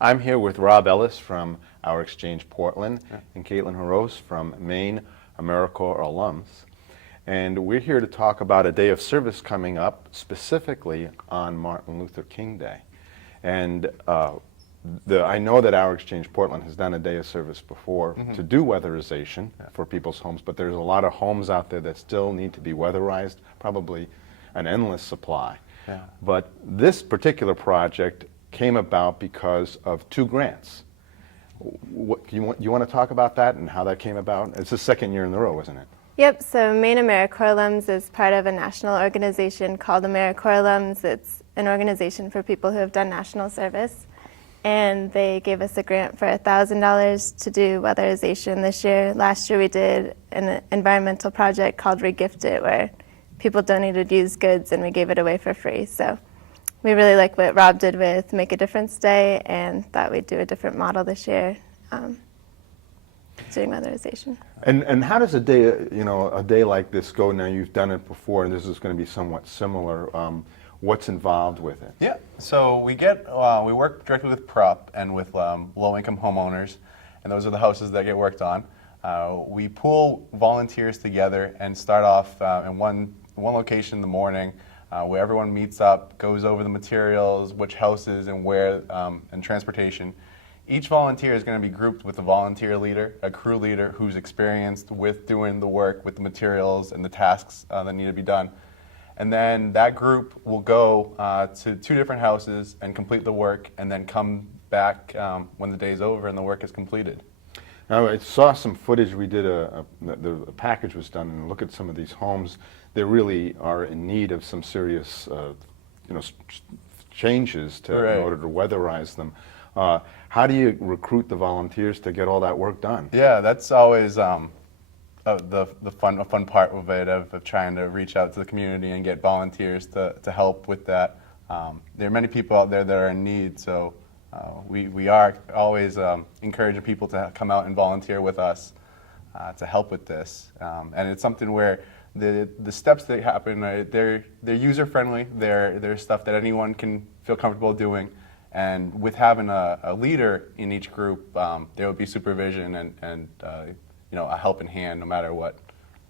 I'm here with Rob Ellis from Our Exchange Portland and Caitlin Haros from Maine AmeriCorps alums. And we're here to talk about a day of service coming up specifically on Martin Luther King Day. And I know that Our Exchange Portland has done a day of service before to do weatherization for people's homes, but there's a lot of homes out there that still need to be weatherized, probably an endless supply. Yeah. But this particular project came about because of two grants. You want to talk about that and how that came about? It's the second year in a row, isn't it? Yep, so Maine AmeriCorps alums is part of a national organization called AmeriCorps alums. It's an organization for people who have done national service. And they gave us a grant for $1,000 to do weatherization this year. Last year we did an environmental project called Regift It, where people donated used goods and we gave it away for free. So we really like what Rob did with Make a Difference Day and thought we'd do a different model this year, doing weatherization. And how does a day like this go? Now you've done it before, and this is going to be somewhat similar. What's involved with it? Yeah, so we work directly with PROP and with low-income homeowners, and those are the houses that get worked on. We pool volunteers together and start off in one location in the morning where everyone meets up, goes over the materials, which houses and where, and transportation. Each volunteer is going to be grouped with a volunteer leader, a crew leader who's experienced with doing the work with the materials and the tasks that need to be done. And then that group will go to two different houses and complete the work and then come back when the day's over and the work is completed. Now, I saw some footage. We did the package was done, and look at some of these homes. They really are in need of some serious, changes in order to weatherize them. How do you recruit the volunteers to get all that work done? Yeah, that's always the fun part of it, of trying to reach out to the community and get volunteers to help with that. There are many people out there that are in need, so we are always encouraging people to come out and volunteer with us to help with this. And it's something where the steps that happen, they're user-friendly, they're stuff that anyone can feel comfortable doing. And with having a leader in each group, there will be supervision and a helping hand no matter what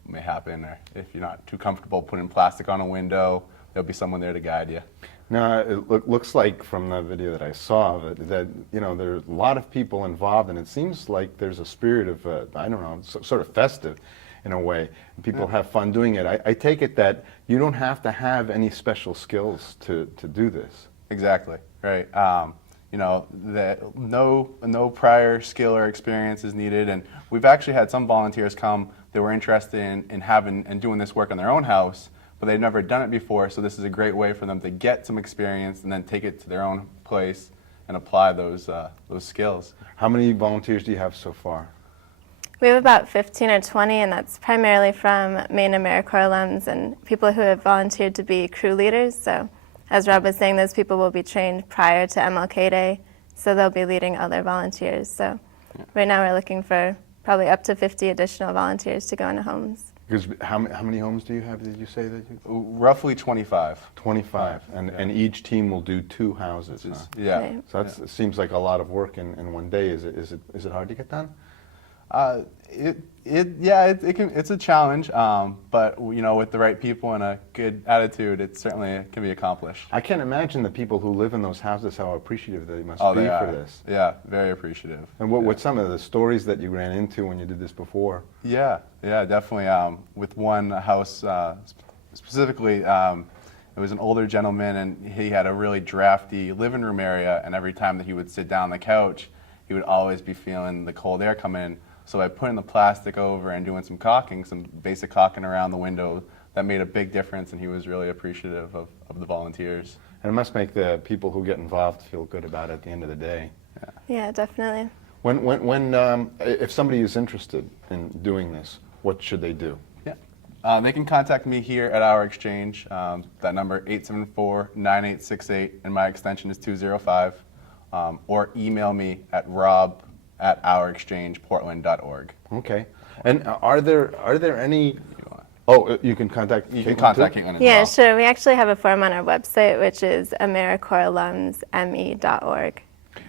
may happen. Or if you're not too comfortable putting plastic on a window, there'll be someone there to guide you. Now, it looks like from the video that I saw that there's a lot of people involved, and it seems like there's a spirit of, sort of festive in a way. People have fun doing it. I take it that you don't have to have any special skills to do this. Exactly, right. No prior skill or experience is needed, and we've actually had some volunteers come that were interested in having and doing this work on their own house, but they've never done it before, so this is a great way for them to get some experience and then take it to their own place and apply those skills. How many volunteers do you have so far? We have about 15 or 20, and that's primarily from Maine AmeriCorps alums and people who have volunteered to be crew leaders. So as Rob was saying, those people will be trained prior to MLK Day, so they'll be leading other volunteers. So right now we're looking for probably up to 50 additional volunteers to go into homes. Because how many homes do you have, did you say that you? Roughly 25. 25, and each team will do 2 houses, huh? Yeah. Right. So it seems like a lot of work in one day. Is it hard to get done? It's a challenge, but with the right people and a good attitude, it certainly can be accomplished. I can't imagine the people who live in those houses how appreciative they must be for this. Yeah, very appreciative. And what's some of the stories that you ran into when you did this before? Yeah, definitely. With one house specifically, it was an older gentleman, and he had a really drafty living room area, and every time that he would sit down on the couch, he would always be feeling the cold air come in. So by putting the plastic over and doing some caulking, some basic caulking around the window, that made a big difference, and he was really appreciative of the volunteers. And it must make the people who get involved feel good about it at the end of the day. Yeah, definitely. If somebody is interested in doing this, what should they do? Yeah, they can contact me here at Our Exchange. That number 874-9868, and my extension is 205. Or email me at rob@ourexchangeportland.org. Okay. And are there any? Oh, you can contact. You can contact Caitlin as well. Yeah, sure. We actually have a form on our website, which is AmeriCorpsAlumsME.org.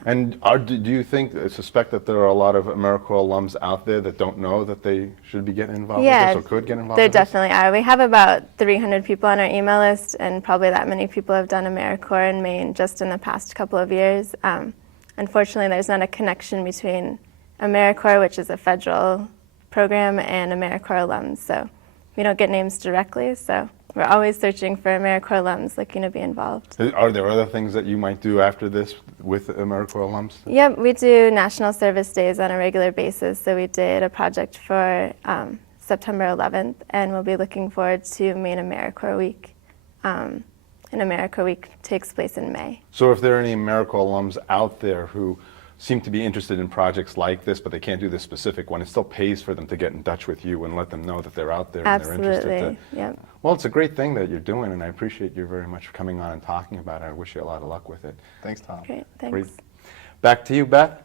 And do you suspect that there are a lot of AmeriCorps alums out there that don't know that they should be getting involved Yeah, with this or could get involved there with this? definitely are. We have about 300 people on our email list, and probably that many people have done AmeriCorps in Maine just in the past couple of years. Unfortunately, there's not a connection between AmeriCorps, which is a federal program, and AmeriCorps alums, so we don't get names directly, so we're always searching for AmeriCorps alums looking to be involved. Are there other things that you might do after this with AmeriCorps alums? Yep, we do National Service Days on a regular basis, so we did a project for September 11th, and we'll be looking forward to Maine AmeriCorps Week. And AmeriCorps Week takes place in May. So if there are any AmeriCorps alums out there who seem to be interested in projects like this, but they can't do this specific one, it still pays for them to get in touch with you and let them know that they're out there and they're interested. Absolutely, yep. Well, it's a great thing that you're doing, and I appreciate you very much for coming on and talking about it. I wish you a lot of luck with it. Thanks, Tom. Great, thanks. Great. Back to you, Beth.